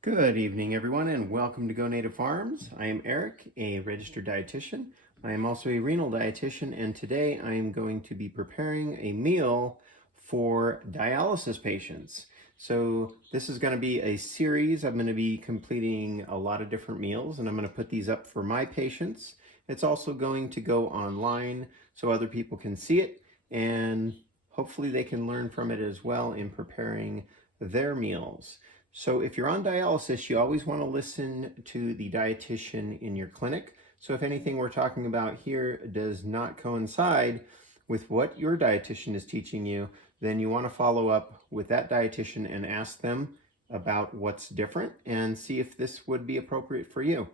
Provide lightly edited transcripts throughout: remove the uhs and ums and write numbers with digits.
Good evening, everyone, and welcome to Go Native Farms. I am Eric, a registered dietitian. I am also a renal dietitian, and today I am going to be preparing a meal for dialysis patients. So this is going to be a series. I'm going to be completing a lot of different meals, and I'm going to put these up for my patients. It's also going to go online so other people can see it, and hopefully they can learn from it as well in preparing their meals. So if you're on dialysis, you always want to listen to the dietitian in your clinic. So if anything we're talking about here does not coincide with what your dietitian is teaching you, then you want to follow up with that dietitian and ask them about what's different and see if this would be appropriate for you.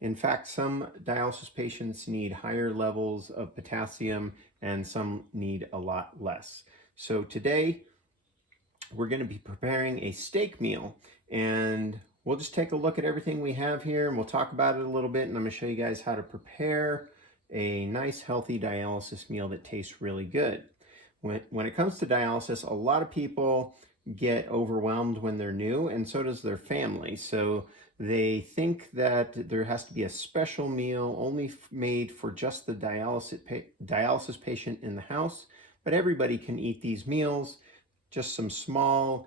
In fact, some dialysis patients need higher levels of potassium and some need a lot less. So today, we're going to be preparing a steak meal, and we'll just take a look at everything we have here and we'll talk about it a little bit, and I'm going to show you guys how to prepare a nice healthy dialysis meal that tastes really good. When it comes to dialysis, a lot of people get overwhelmed when they're new, and so does their family. So they think that there has to be a special meal only made for just the dialysis patient in the house, but everybody can eat these meals. Just some small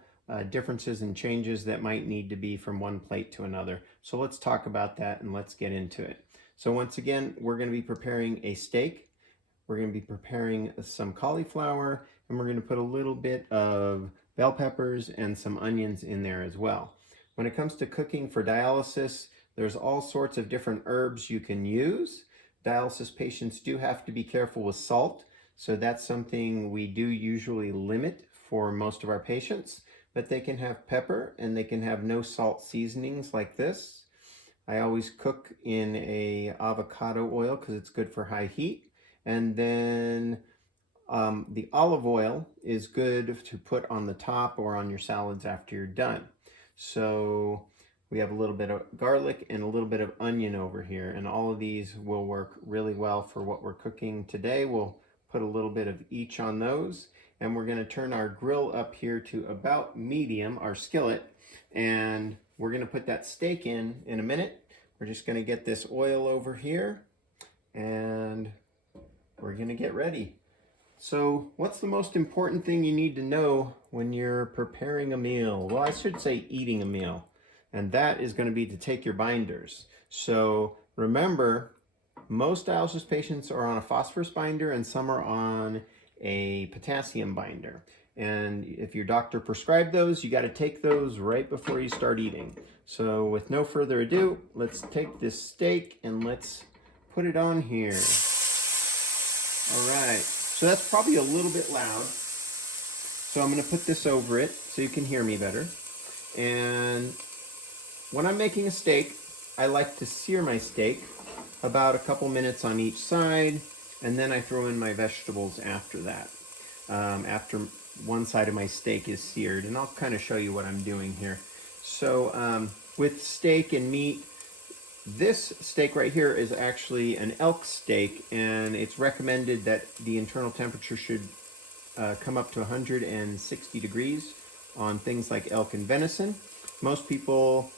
differences and changes that might need to be from one plate to another. So let's talk about that and let's get into it. So once again, we're going to be preparing a steak. We're going to be preparing some cauliflower, and we're going to put a little bit of bell peppers and some onions in there as well. When it comes to cooking for dialysis, there's all sorts of different herbs you can use. Dialysis patients do have to be careful with salt, so that's something we do usually limit for most of our patients, but they can have pepper and they can have no salt seasonings like this. I always cook in a avocado oil because it's good for high heat, and then the olive oil is good to put on the top or on your salads after you're done. So we have a little bit of garlic and a little bit of onion over here, and all of these will work really well for what we're cooking today. We'll put a little bit of each on those, and we're going to turn our grill up here to about medium, our skillet, and we're going to put that steak in a minute. We're just going to get this oil over here, and we're going to get ready. So what's the most important thing you need to know when you're preparing a meal? Well, I should say eating a meal, and that is going to be to take your binders. So remember, most dialysis patients are on a phosphorus binder and some are on a potassium binder. And if your doctor prescribed those, you got to take those right before you start eating. So with no further ado, let's take this steak and let's put it on here. All right, so that's probably a little bit loud. So I'm going to put this over it so you can hear me better. And when I'm making a steak, I like to sear my steak about a couple minutes on each side, and then I throw in my vegetables after that, after one side of my steak is seared, and I'll kind of show you what I'm doing here. So with steak and meat, this steak right here is actually an elk steak, and it's recommended that the internal temperature should come up to 160 degrees on things like elk and venison. Most people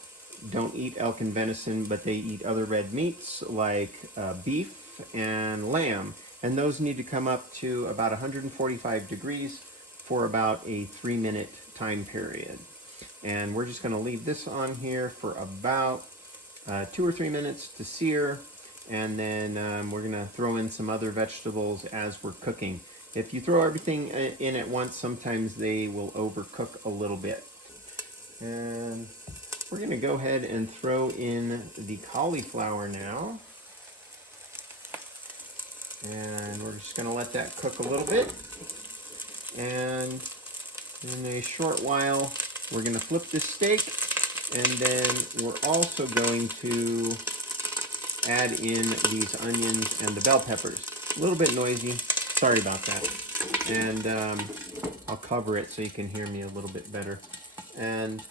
don't eat elk and venison, but they eat other red meats like beef and lamb, and those need to come up to about 145 degrees for about a 3-minute time period. And we're just going to leave this on here for about 2 or 3 minutes to sear, and then we're going to throw in some other vegetables as we're cooking. If you throw everything in at once, sometimes they will overcook a little bit. And we're going to go ahead and throw in the cauliflower now. And we're just going to let that cook a little bit. And in a short while, we're going to flip this steak. And then we're also going to add in these onions and the bell peppers. A little bit noisy. Sorry about that. And I'll cover it so you can hear me a little bit better. And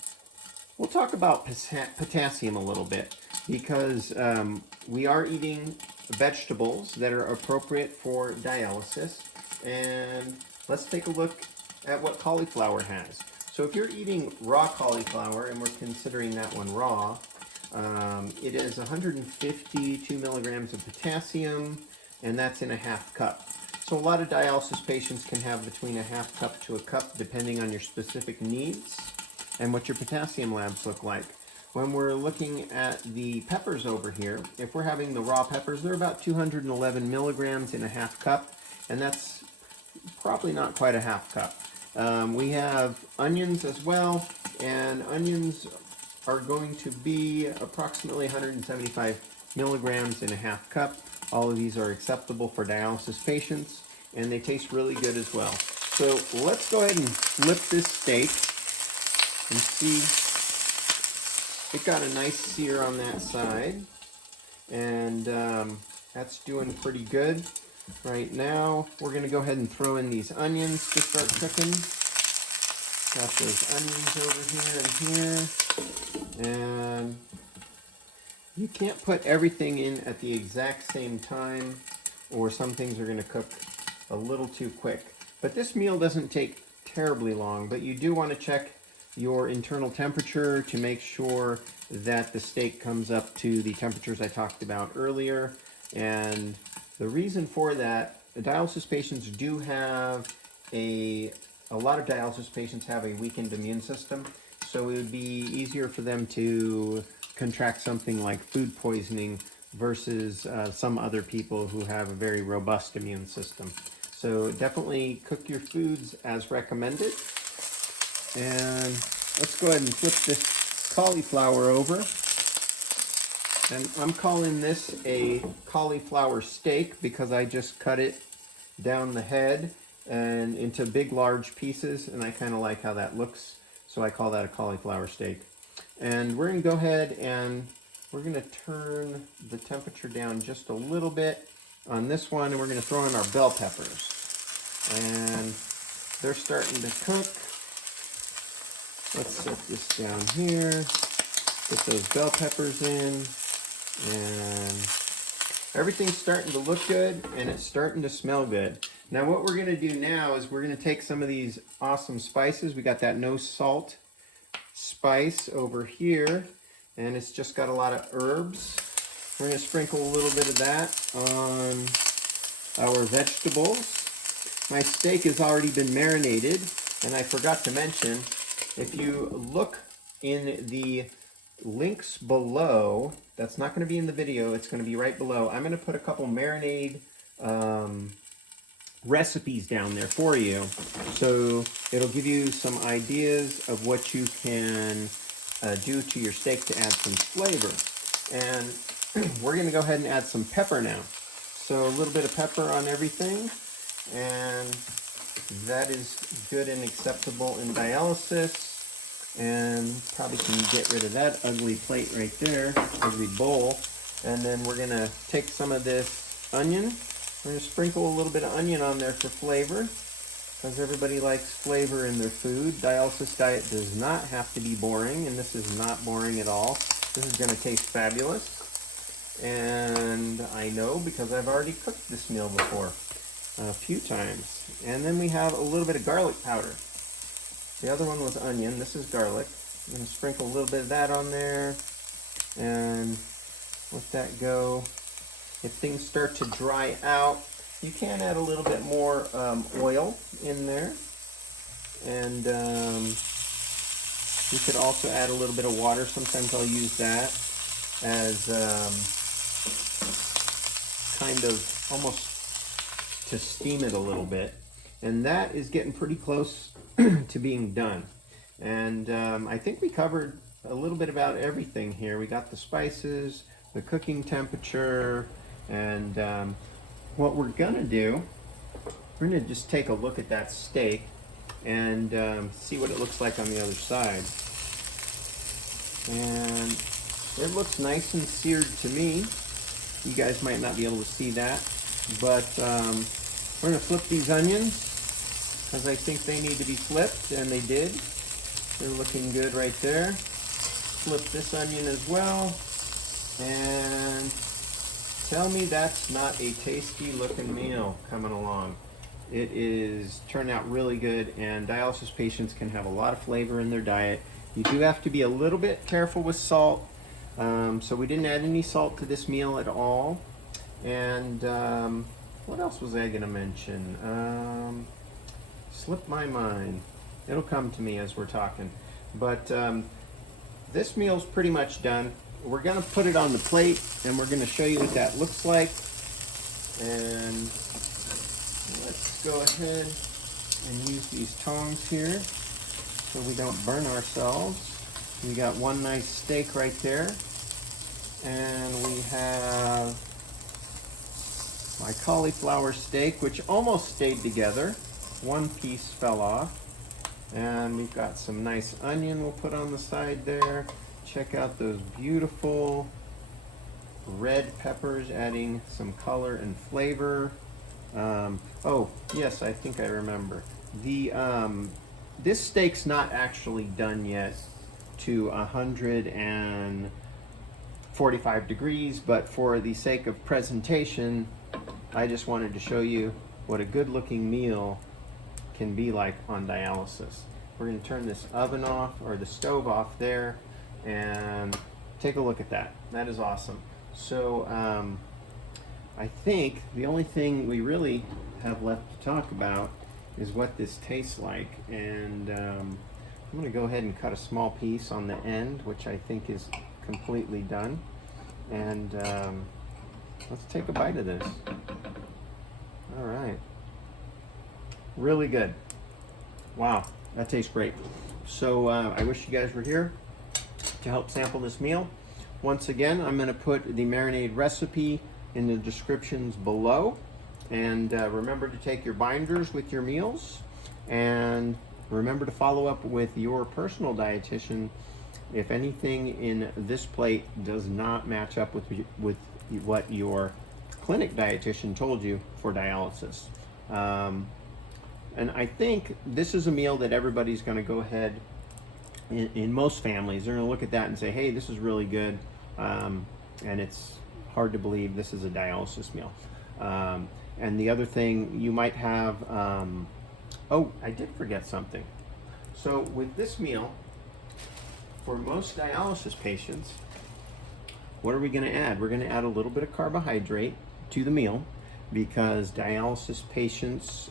we'll talk about potassium a little bit, because we are eating vegetables that are appropriate for dialysis. And let's take a look at what cauliflower has. So if you're eating raw cauliflower, and we're considering that one raw, it is 152 milligrams of potassium, and that's in a half cup. So a lot of dialysis patients can have between a half cup to a cup depending on your specific needs and what your potassium labs look like. When we're looking at the peppers over here, if we're having the raw peppers, they're about 211 milligrams in a half cup, and that's probably not quite a half cup. We have onions as well, and onions are going to be approximately 175 milligrams in a half cup. All of these are acceptable for dialysis patients, and they taste really good as well. So let's go ahead and flip this steak and see. It got a nice sear on that side, and that's doing pretty good. Right now, we're going to go ahead and throw in these onions to start cooking. Got those onions over here and here. And you can't put everything in at the exact same time, or some things are going to cook a little too quick. But this meal doesn't take terribly long, but you do want to check your internal temperature to make sure that the steak comes up to the temperatures I talked about earlier. And the reason for that, the dialysis patients do have a lot of dialysis patients have a weakened immune system, so it would be easier for them to contract something like food poisoning versus some other people who have a very robust immune system. So definitely cook your foods as recommended. And let's go ahead and flip this cauliflower over. And I'm calling this a cauliflower steak because I just cut it down the head and into big large pieces, and I kind of like how that looks, so I call that a cauliflower steak. And we're going to go ahead and we're going to turn the temperature down just a little bit on this one, and we're going to throw in our bell peppers. And they're starting to cook. Let's set this down here, put those bell peppers in, and everything's starting to look good, and it's starting to smell good. Now what we're going to do now is we're going to take some of these awesome spices. We got that no salt spice over here, and it's just got a lot of herbs. We're going to sprinkle a little bit of that on our vegetables. My steak has already been marinated, and I forgot to mention, if you look in the links below, that's not going to be in the video, it's going to be right below. I'm going to put a couple marinade recipes down there for you, so it'll give you some ideas of what you can do to your steak to add some flavor. And we're going to go ahead and add some pepper now. So a little bit of pepper on everything, and that is good and acceptable in dialysis. And probably can get rid of that ugly plate right there, ugly bowl. And then we're going to take some of this onion. We're going to sprinkle a little bit of onion on there for flavor, because everybody likes flavor in their food. Dialysis diet does not have to be boring, and this is not boring at all. This is going to taste fabulous. And I know because I've already cooked this meal before a few times. And then we have a little bit of garlic powder. The other one was onion, this is garlic. I'm going to sprinkle a little bit of that on there and let that go. If things start to dry out, you can add a little bit more oil in there. And you could also add a little bit of water. Sometimes I'll use that as kind of almost to steam it a little bit. And that is getting pretty close to being done. And I think we covered a little bit about everything here. We got the spices, the cooking temperature, and what we're gonna do, we're gonna just take a look at that steak and see what it looks like on the other side. And it looks nice and seared to me. You guys might not be able to see that, but we're gonna flip these onions, because I think they need to be flipped, and they did. They're looking good right there. Flip this onion as well, and tell me that's not a tasty looking meal coming along. It is turned out really good, and dialysis patients can have a lot of flavor in their diet. You do have to be a little bit careful with salt. So we didn't add any salt to this meal at all. And what else was I gonna mention? Slipped my mind. It'll come to me as we're talking. But this meal's pretty much done. We're gonna put it on the plate and we're gonna show you what that looks like. And let's go ahead and use these tongs here so we don't burn ourselves. We got one nice steak right there. And we have my cauliflower steak, which almost stayed together. One piece fell off. And we've got some nice onion we'll put on the side there. Check out those beautiful red peppers, adding some color and flavor. Oh, yes, I think I remember. This steak's not actually done yet to 145 degrees, but for the sake of presentation, I just wanted to show you what a good looking meal can be like on dialysis. We're going to turn this oven off, or the stove off there, and take a look at that. That is awesome. So I think the only thing we really have left to talk about is what this tastes like. And I'm going to go ahead and cut a small piece on the end, which I think is completely done. And let's take a bite of this. All right. Really good. Wow, that tastes great. So I wish you guys were here to help sample this meal. Once again, I'm going to put the marinade recipe in the descriptions below. And remember to take your binders with your meals. And remember to follow up with your personal dietitian if anything in this plate does not match up with what your clinic dietitian told you for dialysis. And I think this is a meal that everybody's going to go ahead, in most families, they're going to look at that and say, hey, this is really good. And it's hard to believe this is a dialysis meal. And the other thing you might have, oh, I did forget something. So with this meal, for most dialysis patients, what are we going to add? We're going to add a little bit of carbohydrate to the meal, because dialysis patients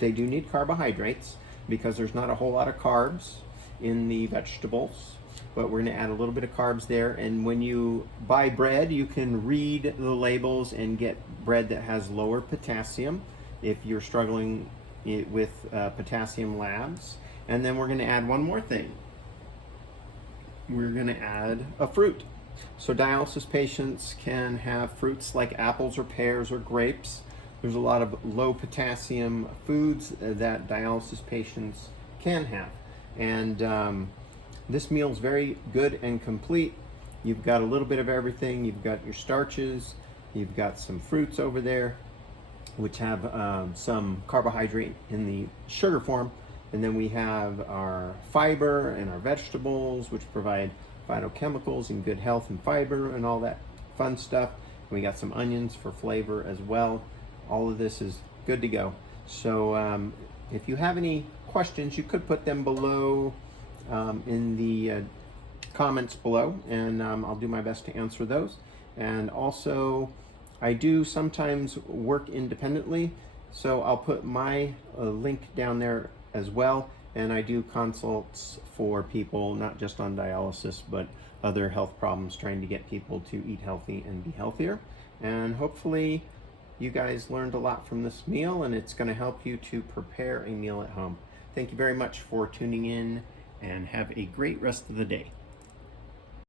they do need carbohydrates, because there's not a whole lot of carbs in the vegetables, but we're going to add a little bit of carbs there. And when you buy bread, you can read the labels and get bread that has lower potassium if you're struggling with potassium labs. And then we're going to add one more thing. We're going to add a fruit. So dialysis patients can have fruits like apples or pears or grapes. There's a lot of low potassium foods that dialysis patients can have. And this meal is very good and complete. You've got a little bit of everything. You've got your starches, you've got some fruits over there, which have some carbohydrate in the sugar form. And then we have our fiber and our vegetables, which provide phytochemicals and good health and fiber and all that fun stuff. We got some onions for flavor as well. All of this is good to go. So if you have any questions, you could put them below in the comments below, and I'll do my best to answer those. And also, I do sometimes work independently, so I'll put my link down there as well. And I do consults for people not just on dialysis, but other health problems, trying to get people to eat healthy and be healthier. And hopefully you guys learned a lot from this meal, and it's going to help you to prepare a meal at home. Thank you very much for tuning in, and have a great rest of the day.